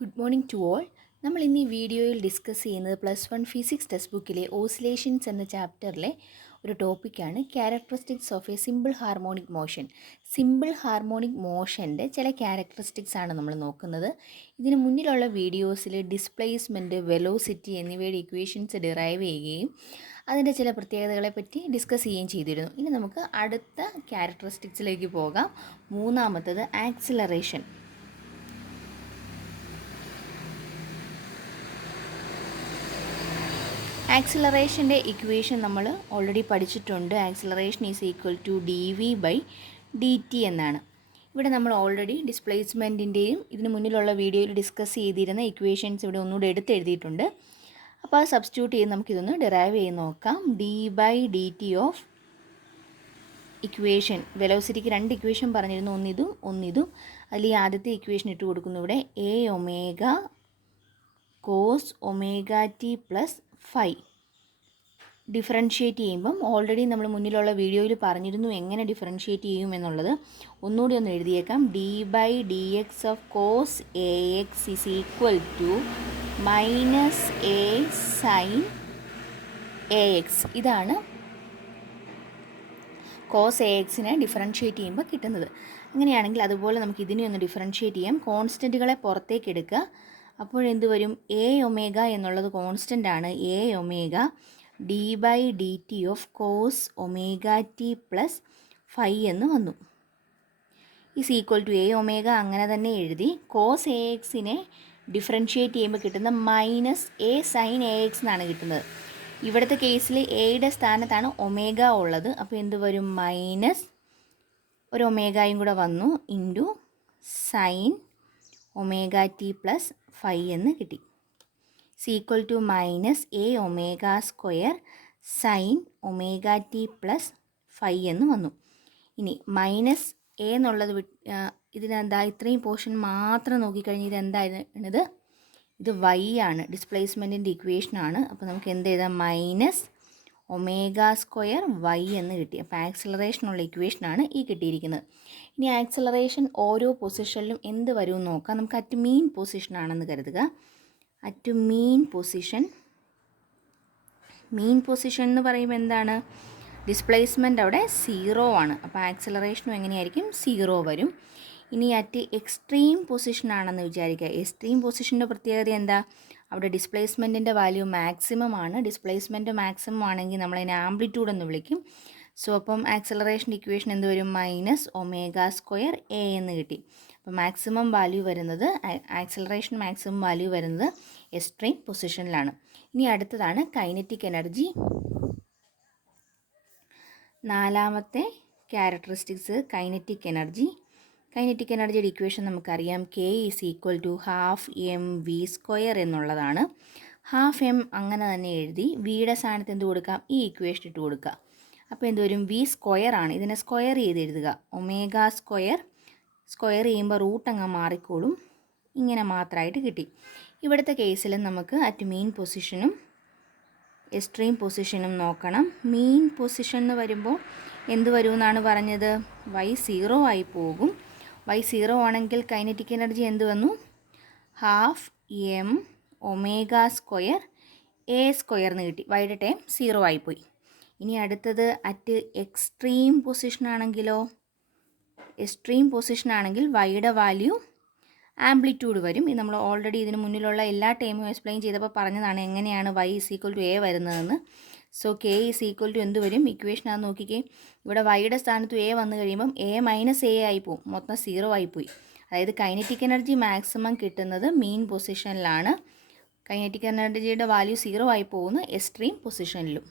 Good morning to all. നമ്മൾ ഇന്ന് ഈ വീഡിയോയിൽ ഡിസ്കസ് ചെയ്യുന്നത് +1 ഫിസിക്സ് ടെക്സ്റ്റ് ബുക്കിലെ ഓസിലേഷൻസ് എന്ന ചാപ്റ്ററിലെ ഒരു ടോപ്പിക്കാണ് characteristics of a simple harmonic motion. Simple harmonic മോഷൻ്റെ ചില ക്യാരക്ടറിസ്റ്റിക്സ് ആണ് നമ്മൾ നോക്കുന്നത്. ഇതിന് മുന്നിലുള്ള വീഡിയോസിൽ ഡിസ്പ്ലേസ്മെൻറ്റ്, വെലോസിറ്റി എന്നിവയുടെ ഇക്വേഷൻസ് ഡിറൈവ് ചെയ്യുകയും അതിൻ്റെ ചില പ്രത്യേകതകളെ പറ്റി ഡിസ്കസ് ചെയ്യുകയും ചെയ്തിരുന്നു. ഇനി നമുക്ക് അടുത്ത ക്യാരക്ടറിസ്റ്റിക്സിലേക്ക് പോകാം. മൂന്നാമത്തത് ആക്സിലറേഷൻ. ആക്സിലറേഷൻ്റെ ഇക്വേഷൻ നമ്മൾ ഓൾറെഡി പഠിച്ചിട്ടുണ്ട്. Acceleration is equal to dv/dt എന്നാണ്. ഇവിടെ നമ്മൾ ഓൾറെഡി ഡിസ്പ്ലേസ്മെൻറ്റിൻ്റെയും ഇതിന് മുന്നിലുള്ള വീഡിയോയിൽ ഡിസ്കസ് ചെയ്തിരുന്ന ഇക്വേഷൻസ് ഇവിടെ ഒന്നുകൂടെ എടുത്തെഴുതിയിട്ടുണ്ട്. അപ്പോൾ അത് സബ്സ്റ്റിറ്റ്യൂട്ട് ചെയ്ത് നമുക്കിതൊന്ന് ഡിറൈവ് ചെയ്ത് നോക്കാം. d/dt ഓഫ് ഇക്വേഷൻ, വെലോസിറ്റിക്ക് രണ്ട് ഇക്വേഷൻ പറഞ്ഞിരുന്നു, ഒന്നിതും. അതിൽ ഈ ആദ്യത്തെ ഇക്വേഷൻ ഇട്ട് കൊടുക്കുന്നു. ഇവിടെ a cos ωt+φ ഡിഫറൻഷ്യേറ്റ് ചെയ്യുമ്പം ഓൾറെഡി നമ്മൾ മുന്നിലുള്ള വീഡിയോയിൽ പറഞ്ഞിരുന്നു എങ്ങനെ ഡിഫറൻഷ്യേറ്റ് ചെയ്യും എന്നുള്ളത്. ഒന്നുകൂടി ഒന്ന് എഴുതിയേക്കാം. d/dx of cos ax is equal to -a sin ax. ഇതാണ് cos axനെ ഡിഫറൻഷ്യേറ്റ് ചെയ്യുമ്പോൾ കിട്ടുന്നത്. അങ്ങനെയാണെങ്കിൽ അതുപോലെ നമുക്ക് ഇതിനെ ഒന്ന് ഡിഫറൻഷ്യേറ്റ് ചെയ്യാം. കോൺസ്റ്റൻറ്റുകളെ പുറത്തേക്ക് എടുക്കുക. അപ്പോഴെന്ത് വരും? a എന്നുള്ളത് കോൺസ്റ്റൻ്റ് ആണ്. a d/dt of cos ωt+φ എന്ന് വന്നു. ഈസ് ഈക്വൽ ടു a അങ്ങനെ തന്നെ എഴുതി. cos axനെ ഡിഫറൻഷ്യേറ്റ് ചെയ്യുമ്പോൾ കിട്ടുന്ന -a sin ax എന്നാണ് കിട്ടുന്നത്. ഇവിടുത്തെ കേസിൽ എയുടെ സ്ഥാനത്താണ് ഒമേഗ ഉള്ളത്. അപ്പോൾ എന്ത് വരും? മൈനസ് ഒരു ഒമേഗയും കൂടെ വന്നു ഇൻറ്റു സൈൻ ωt+φ എന്ന് കിട്ടി. Equal to -a² sign ωt+φ എന്ന് വന്നു. ഇനി -a എന്നുള്ളത് ഇതിനെന്താ ഇത്രയും പോർഷൻ മാത്രം നോക്കിക്കഴിഞ്ഞാൽ ഇതെന്താണിത്? ഇത് y ആണ്, ഡിസ്പ്ലേസ്മെൻറ്റിൻ്റെ ഇക്വേഷനാണ്. അപ്പോൾ നമുക്ക് എന്ത് എഴുതാം? -ω² എന്ന് കിട്ടി. അപ്പോൾ ആക്സിലറേഷനുള്ള ഇക്വേഷനാണ് ഈ കിട്ടിയിരിക്കുന്നത്. ഇനി ആക്സിലറേഷൻ ഓരോ പൊസിഷനിലും എന്ത് വരുമെന്ന് നോക്കാം. നമുക്ക് അറ്റ് മീൻ പൊസിഷനാണെന്ന് കരുതുക. അറ്റ് മീൻ പൊസിഷൻ എന്ന് പറയുമ്പോൾ എന്താണ്? ഡിസ്പ്ലേസ്മെൻറ്റ് അവിടെ 0 ആണ്. അപ്പോൾ ആക്സിലറേഷനും എങ്ങനെയായിരിക്കും? 0 വരും. ഇനി അറ്റ് എക്സ്ട്രീം പൊസിഷൻ ആണെന്ന് വിചാരിക്കുക. എക്സ്ട്രീം പൊസിഷൻ്റെ പ്രത്യേകത എന്താ? അവിടെ ഡിസ്പ്ലേസ്മെൻറ്റിൻ്റെ വാല്യൂ മാക്സിമം ആണ്. ഡിസ്പ്ലേസ്മെൻറ്റ് മാക്സിമം ആണെങ്കിൽ നമ്മളതിനെ ആംപ്ലിറ്റ്യൂഡ് എന്ന് വിളിക്കും. സോ അപ്പം ആക്സിലറേഷൻ്റെ ഇക്വേഷൻ എന്ത് വരും? -ω²a എന്ന് കിട്ടി. അപ്പോൾ മാക്സിമം വാല്യൂ വരുന്നത്, ആക്സിലറേഷൻ മാക്സിമം വാല്യൂ വരുന്നത് എക്സ്ട്രീം പൊസിഷനിലാണ്. ഇനി അടുത്തതാണ് കൈനറ്റിക് എനർജി. നാലാമത്തെ ക്യാരക്ടറിസ്റ്റിക്സ് കൈനറ്റിക് എനർജി. കൈനറ്റിക് എനർജിയുടെ ഇക്വേഷൻ നമുക്കറിയാം. k is equal to ½mv² എന്നുള്ളതാണ്. ½ m അങ്ങനെ തന്നെ എഴുതി. വിയുടെ സ്ഥാനത്ത് എന്ത് കൊടുക്കാം? ഈ ഇക്വേഷൻ ഇട്ട് കൊടുക്കുക. അപ്പോൾ എന്ത് വരും? v² ആണ്. ഇതിനെ സ്ക്വയർ ചെയ്ത് എഴുതുക. ω² സ്ക്വയർ ചെയ്യുമ്പോൾ റൂട്ട് അങ്ങ് മാറിക്കോളും. ഇങ്ങനെ മാത്രമായിട്ട് കിട്ടി. ഇവിടുത്തെ കേസിൽ നമുക്ക് അറ്റ് മീൻ പൊസിഷനും എക്സ്ട്രീം പൊസിഷനും നോക്കണം. മീൻ പൊസിഷൻ എന്ന് വരുമ്പോൾ എന്ത് വരുമെന്നാണ് പറഞ്ഞത്? y 0 ആയി പോകും. y 0 ആണെങ്കിൽ കൈനറ്റിക് എനർജി എന്ത് വന്നു? ½ mω²a² എന്ന് കിട്ടി. വൈയുടെ ടൈം 0 ആയിപ്പോയി. ഇനി അടുത്തത് അറ്റ് എക്സ്ട്രീം പൊസിഷൻ ആണെങ്കിലോ? എക്സ്ട്രീം പൊസിഷൻ ആണെങ്കിൽ വൈയുടെ വാല്യൂ ആംപ്ലിറ്റ്യൂഡ് വരും. ഇത് നമ്മൾ ഓൾറെഡി ഇതിന് മുന്നിലുള്ള എല്ലാ ടൈമും എക്സ്പ്ലെയിൻ ചെയ്തപ്പോൾ പറഞ്ഞതാണ് എങ്ങനെയാണ് y is equal to a വരുന്നതെന്ന്. So k is equal to എന്ത് വരും? ഇക്വേഷൻ അത് നോക്കിക്കേ. ഇവിടെ വൈയുടെ സ്ഥാനത്ത് a വന്നു കഴിയുമ്പം a - a ആയി പോകും. മൊത്തം 0 ആയിപ്പോയി. അതായത് കൈനറ്റിക് എനർജി മാക്സിമം കിട്ടുന്നത് മീൻ പൊസിഷനിലാണ്. കൈനറ്റിക് എനർജിയുടെ വാല്യൂ 0 ആയി പോകുന്നു എക്സ്ട്രീം പൊസിഷനിലും.